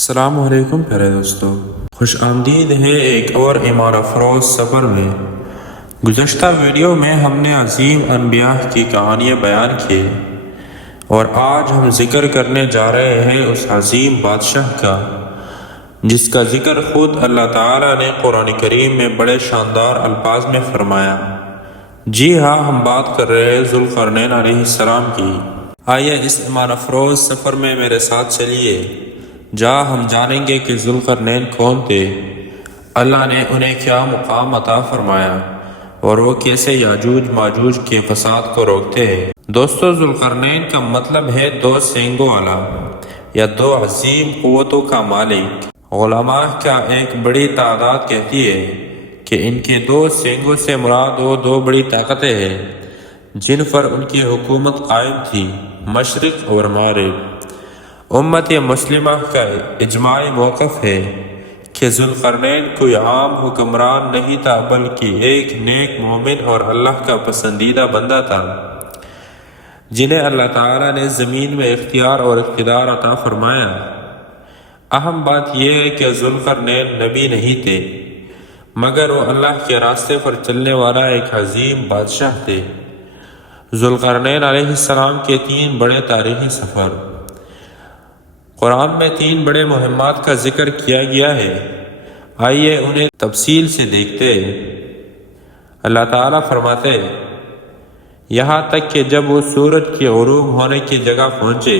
السلام علیکم پیارے دوستو، خوش آمدید ہے ایک اور ایمان افروز سفر میں۔ گزشتہ ویڈیو میں ہم نے عظیم انبیاء کی کہانیاں بیان کی اور آج ہم ذکر کرنے جا رہے ہیں اس عظیم بادشاہ کا جس کا ذکر خود اللہ تعالیٰ نے قرآن کریم میں بڑے شاندار الفاظ میں فرمایا۔ جی ہاں، ہم بات کر رہے ہیں ذوالقرنین علیہ السلام کی۔ آئیے اس ایمان افروز سفر میں میرے ساتھ چلیے، جہاں ہم جانیں گے کہ ذوالقرنین کون تھے، اللہ نے انہیں کیا مقام عطا فرمایا اور وہ کیسے یاجوج ماجوج کے فساد کو روکتے ہیں۔ دوستو، ذوالقرنین کا مطلب ہے دو سینگوں والا یا دو عظیم قوتوں کا مالک۔ علماء کا ایک بڑی تعداد کہتی ہے کہ ان کے دو سینگوں سے مراد وہ دو بڑی طاقتیں ہیں جن پر ان کی حکومت قائم تھی، مشرق اور مغرب۔ امت مسلمہ کا اجماعی موقف ہے کہ ذوالقرنین کوئی عام حکمران نہیں تھا بلکہ ایک نیک مومن اور اللہ کا پسندیدہ بندہ تھا جنہیں اللہ تعالیٰ نے زمین میں اختیار اور اقتدار عطا فرمایا۔ اہم بات یہ ہے کہ ذوالقرنین نبی نہیں تھے مگر وہ اللہ کے راستے پر چلنے والا ایک عظیم بادشاہ تھے۔ ذوالقرنین علیہ السلام کے تین بڑے تاریخی سفر۔ قرآن میں تین بڑے مہمات کا ذکر کیا گیا ہے، آئیے انہیں تفصیل سے دیکھتے ہیں۔ اللہ تعالیٰ فرماتے ہیں، یہاں تک کہ جب وہ سورج کے غروب ہونے کی جگہ پہنچے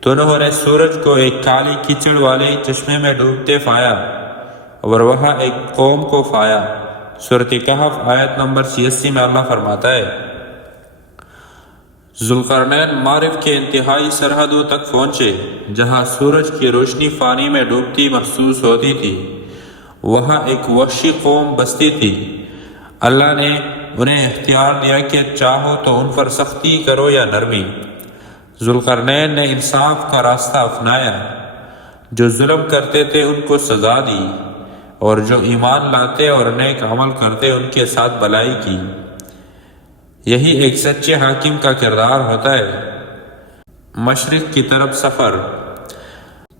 تو انہوں نے سورج کو ایک کالی کیچڑ والے چشمے میں ڈوبتے پایا اور وہاں ایک قوم کو پایا۔ سورۃ کہف آیت نمبر 86 میں اللہ فرماتا ہے، ذوالقرنین مغرب کے انتہائی سرحدوں تک پہنچے جہاں سورج کی روشنی پانی میں ڈوبتی محسوس ہوتی تھی۔ وہاں ایک وحشی قوم بستی تھی۔ اللہ نے انہیں اختیار دیا کہ چاہو تو ان پر سختی کرو یا نرمی۔ ذوالقرنین نے انصاف کا راستہ اپنایا، جو ظلم کرتے تھے ان کو سزا دی اور جو ایمان لاتے اور نیک عمل کرتے ان کے ساتھ بھلائی کی۔ یہی ایک سچے حاکم کا کردار ہوتا ہے۔ مشرق کی طرف سفر۔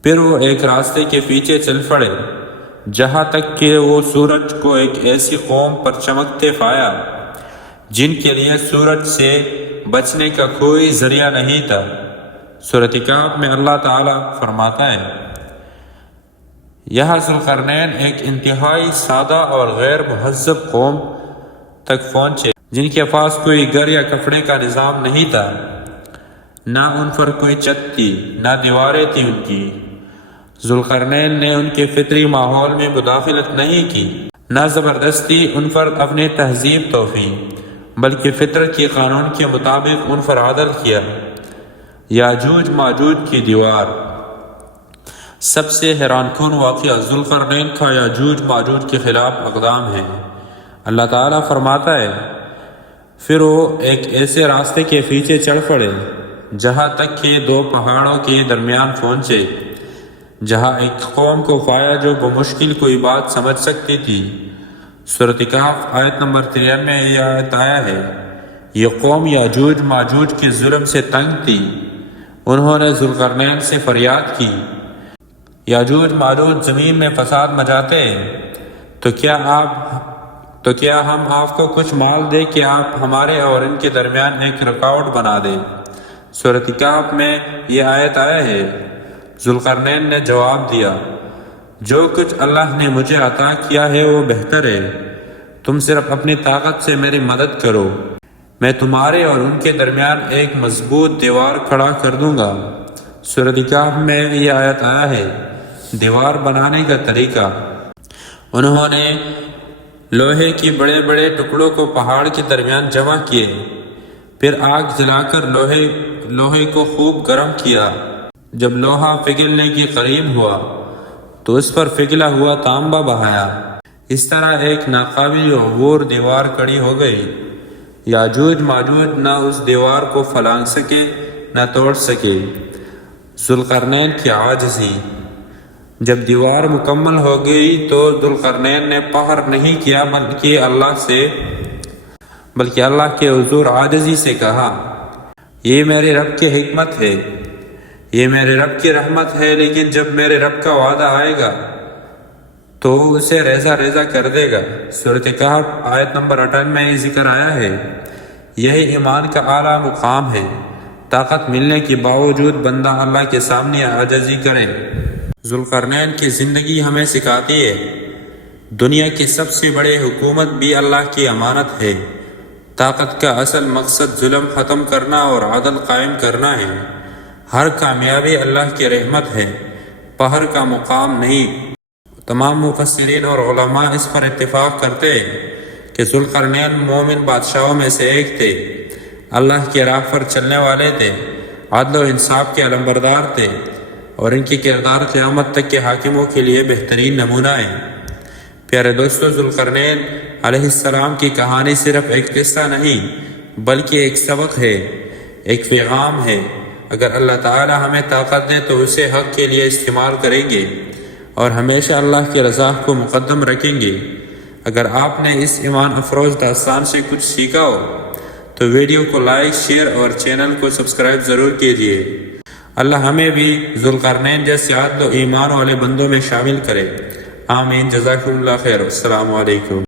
پھر وہ ایک راستے کے پیچھے چل پڑے جہاں تک کہ وہ سورج کو ایک ایسی قوم پر چمکتے پایا جن کے لیے سورج سے بچنے کا کوئی ذریعہ نہیں تھا۔ سورۃ کہف میں اللہ تعالیٰ فرماتا ہے، یہاں ذوالقرنین ایک انتہائی سادہ اور غیر مہذب قوم تک پہنچے جن کے پاس کوئی گھر یا کپڑے کا نظام نہیں تھا، نہ ان پر کوئی چھت تھی نہ دیواریں تھی ان کی۔ ذوالقرنین نے ان کے فطری ماحول میں مداخلت نہیں کی، نہ زبردستی ان پر اپنی تہذیب توفی، بلکہ فطرت کے قانون کے مطابق ان پر عدل کیا۔ یاجوج ماجوج کی دیوار۔ سب سے حیران کن واقعہ ذوالقرنین کا یاجوج ماجوج کے خلاف اقدام ہے۔ اللہ تعالیٰ فرماتا ہے، پھر وہ ایک ایسے راستے کے پیچھے چڑھ پڑے جہاں تک کہ دو پہاڑوں کے درمیان پہنچے، جہاں ایک قوم کو پایا جو بمشکل کوئی بات سمجھ سکتی تھی۔ سورۃ کہف آیت نمبر 93 میں یہ آیت آیا ہے، یہ قوم یاجوج ماجوج کے ظلم سے تنگ تھی، انہوں نے ذوالقرنین سے فریاد کی، یاجوج ماجوج زمین میں فساد مچاتے ہیں، تو کیا ہم آپ کو کچھ مال دیں کہ آپ ہمارے اور ان کے درمیان ایک رکاوٹ بنا دیں۔ سورۃ کہف میں یہ آیت آیا ہے، ذوالقرنین نے جواب دیا، جو کچھ اللہ نے مجھے عطا کیا ہے وہ بہتر ہے، تم صرف اپنی طاقت سے میری مدد کرو، میں تمہارے اور ان کے درمیان ایک مضبوط دیوار کھڑا کر دوں گا۔ سورۃ کہف میں یہ آیت آیا ہے، دیوار بنانے کا طریقہ۔ انہوں نے لوہے کی بڑے بڑے ٹکڑوں کو پہاڑ کے درمیان جمع کیے، پھر آگ جلا کر لوہے کو خوب گرم کیا۔ جب لوہا پگھلنے کے قریب ہوا تو اس پر پگھلا ہوا تانبا بہایا، اس طرح ایک ناقابل عبور دیوار کھڑی ہو گئی۔ یاجوج ماجوج نہ اس دیوار کو پھلانگ سکے نہ توڑ سکے۔ ذوالقرنین کی عاجزی۔ جب دیوار مکمل ہو گئی تو ذوالقرنین نے فخر نہیں کیا بلکہ اللہ کے حضور عاجزی سے کہا، یہ میرے رب کی حکمت ہے، یہ میرے رب کی رحمت ہے، لیکن جب میرے رب کا وعدہ آئے گا تو اسے ریزہ ریزہ کر دے گا۔ سورۃ کہف آیت نمبر 58 میں یہ ذکر آیا ہے۔ یہی ایمان کا اعلیٰ مقام ہے۔ طاقت ملنے کے باوجود بندہ اللہ کے سامنے عاجزی کرے۔ ذوالقرنین کی زندگی ہمیں سکھاتی ہے دنیا کی سب سے بڑی حکومت بھی اللہ کی امانت ہے۔ طاقت کا اصل مقصد ظلم ختم کرنا اور عدل قائم کرنا ہے۔ ہر کامیابی اللہ کی رحمت ہے، پہر کا مقام نہیں۔ تمام مفسرین اور علماء اس پر اتفاق کرتے ہیں کہ ذوالقرنین مومن بادشاہوں میں سے ایک تھے، اللہ کی راہ پر چلنے والے تھے، عدل و انصاف کے علمبردار تھے، اور ان کی کردار قیامت تک کے حاکموں کے لیے بہترین نمونہ ہے۔ پیارے دوستو، ذوالقرنین علیہ السلام کی کہانی صرف ایک قصہ نہیں بلکہ ایک سبق ہے، ایک پیغام ہے۔ اگر اللہ تعالی ہمیں طاقت دے تو اسے حق کے لیے استعمال کریں گے اور ہمیشہ اللہ کی رضا کو مقدم رکھیں گے۔ اگر آپ نے اس ایمان افروز داستان سے کچھ سیکھا ہو تو ویڈیو کو لائک، شیئر اور چینل کو سبسکرائب ضرور کیجیے۔ اللہ ہمیں بھی ذوالقرنین جیسے عدل و ایمان والے بندوں میں شامل کرے۔ آمین۔ جزاکم اللہ خیر۔ السلام علیکم۔